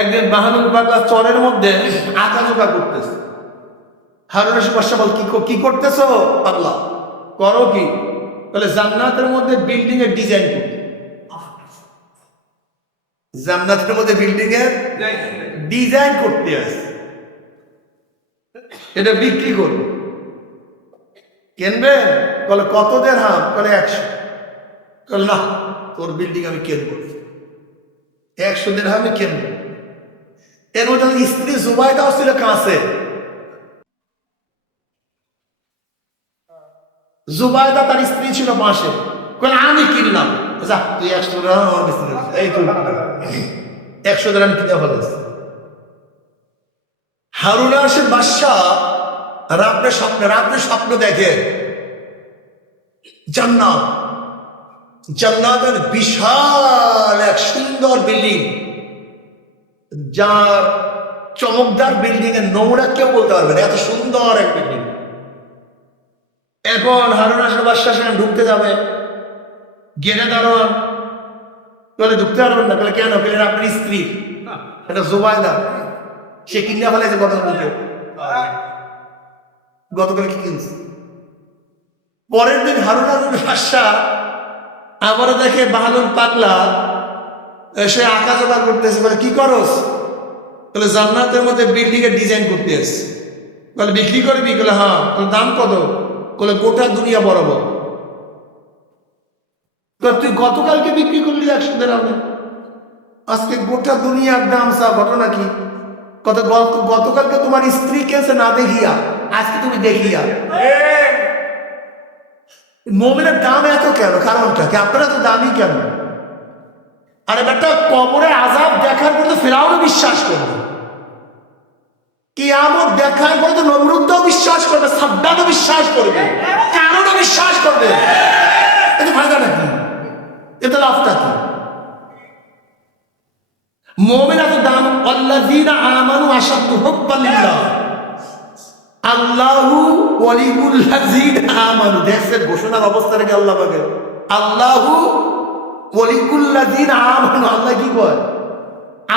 একদিন বাহানুল পাগলা চরের মধ্যে আঁকাঝোঁকা করতেছে। হারুন রশিদ বাদশা বল, কি করতেছো পাগলা? করো কি? বলে জান্নাতের মধ্যে বিল্ডিং এর ডিজাইন করতে। জান্নাতের মধ্যে বিল্ডিং এর ডিজাইন করতে আছে, এটা বিক্রি করবো, কিনবে? বলে কত দিরহাম? বলে 100। বলে না, তোর বিল্ডিং আমি কিনবো, 100 দিরহামে কিনবো। এর মধ্যে স্ত্রী জুবাইদাও ছিল কাছে। জুবাইদা তার স্ত্রী ছিল পাশে। আমি কিনলাম, যা তুই 100 দিরহাম আমার বেশি, এই তুই 100 দিরহাম কিনে ফেলেছ। হারুন রশিদ বাদশা রাত্রে স্বপ্ন দেখে জান্নাতের বিশাল এক সুন্দর বিল্ডিং, যার চমকদার বিল্ডিং এর নোংরা কেউ বলতে পারবে না, এত সুন্দর এক বিল্ডিং। এখন হারুন রশিদ বাদশা সেখানে ঢুকতে যাবে, গেটে দাঁড়ান, বলে ঢুকতে পারবেন না। বলে কেন? বলে আপনার স্ত্রী, এটা জুবাইদা, সে কিনে ফেলেছে গতকাল কি কিনছে। পরের দিন হারুন রশিদ বাদশা আবার দেখে বাহানুল পাগলা সে আঁকাঝোঁকা করতেছে। বলে কি করস? বলে জান্নাতের মধ্যে বিল্ডিং এর ডিজাইন করতে আসছে। বলে বিক্রি করবি? বলে হ্যাঁ। তোর দাম কত? বলে গোটা দুনিয়া বরাবর। তুই গতকালকে বিক্রি করলি 100 দিরহামে, আজকে গোটা দুনিয়ার দাম। চা ঘটনা কি? গতকালকে তোমার স্ত্রী কেছে না দেখিয়া, আজকে তুমি দেখিয়া। মোমেনের দাম এত কেন? কারণটা কি? আপনারা তো দামি কেন? আরে বেটা, কবরে আযাব দেখার পর তো ফিরআউনও বিশ্বাস করবে, কিয়ামত দেখার পর তো নমরুদও বিশ্বাস করবে, সাদ্দাতও বিশ্বাস করবে, কারণও বিশ্বাস করবে। এটা ফায়দা নাকি? এটা লাভটা কি? মুমিন এত দাম। আল্লাযীনা আমানু আশাদ্দু হুব্বান লিল্লাহ, আল্লাহু ওয়ালিউল লাযীনা আমানু। দেখছেন ঘোষণার অবস্থা থেকে আল্লাহ পাকে, আল্লাহু ওয়ালিউল লাযীনা আমানু। আল্লাহ কি কয়?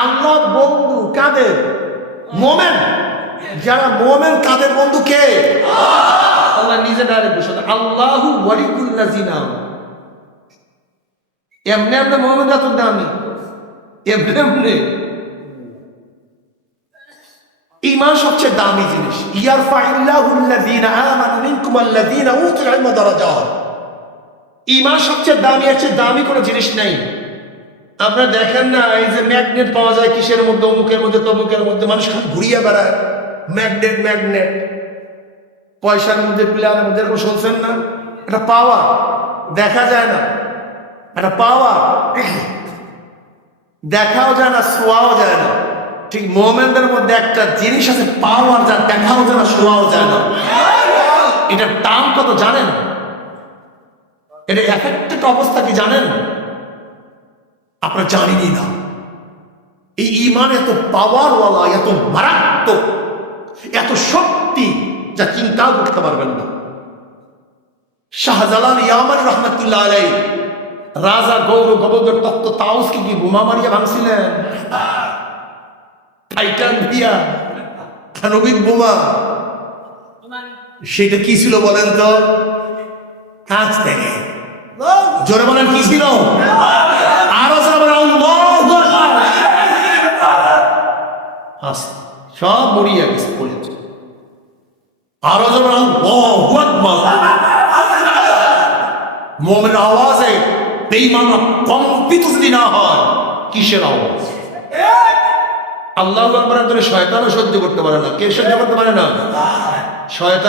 আল্লাহ বন্ধু কাদের? মুমিন। যারা মুমিন তাদের বন্ধু কে? আল্লাহ নিজে ডাইরেক্ট ঘোষণা, আল্লাহু ওয়ালিউল লাযীনা আমানু। এমনি এমনি মুমিন এত দামি, এমনি ঈমান সবচেয়ে দামি জিনিস। ইয়ারফাইল্লাহুল্লাযীনা আমানু মিনকুম ওয়াল্লাযীনা উতুল ইলমা দারাজাত। ঈমান সবচেয়ে দামি, আছে দামি কোনো জিনিস নাই। আপনারা দেখেন না, এই যে ম্যাগনেট পাওয়া যায় কিসের মধ্যে, অমুকের মধ্যে তমুকের মধ্যে, মানুষ খালি ঘুরিয়ে বেড়ায়। ম্যাগনেট পয়সার মধ্যে, প্লেয়ারের মধ্যে, এরকম শুনছেন না? এটা পাওয়া দেখা যায় না, এটা পাওয়া দেখাও যায় না, ছোঁয়াও যায় না। ঠিক মুমিনদের মধ্যে একটা জিনিস আছে, পাওয়ার, যা দেখাও যায় না, ছোঁয়াও যায় না। এটার দাম কত জানেন? এটা এফেক্টেড অবস্থা কি জানেন? আপনারা জানেনই না। এই ঈমান এত পাওয়ারওয়ালা, এত মারাত্মক, এত শক্তি, যা চিন্তাও করতে পারবেন না। শাহজালাল ইয়ামানী রহমাতুল্লাহ আলাইহি রাজা গৌরবের তক্ত তাউসকে কি বোমা মারিয়া ভাঙছিলেন? টাইটান দিয়া, আণবিক বোমা। সেটা কি ছিল বলেন তো? কাছ থেকে। জোরে বলেন, কি ছিল? আরো জোরে বলেন, আল্লাহু আকবার। সব মরিয়া গেছে, বলেছে। আরো জোরে বলেন, আল্লাহু আকবার। মুমিনের আওয়াজে বেঈমানরা কম্পিত যদি না হয়, কিসের আওয়াজ? আল্লাহু আকবার। শয়তানও সহ্য করতে পারে না। কে সহ্য করতে পারে না? শয়তান।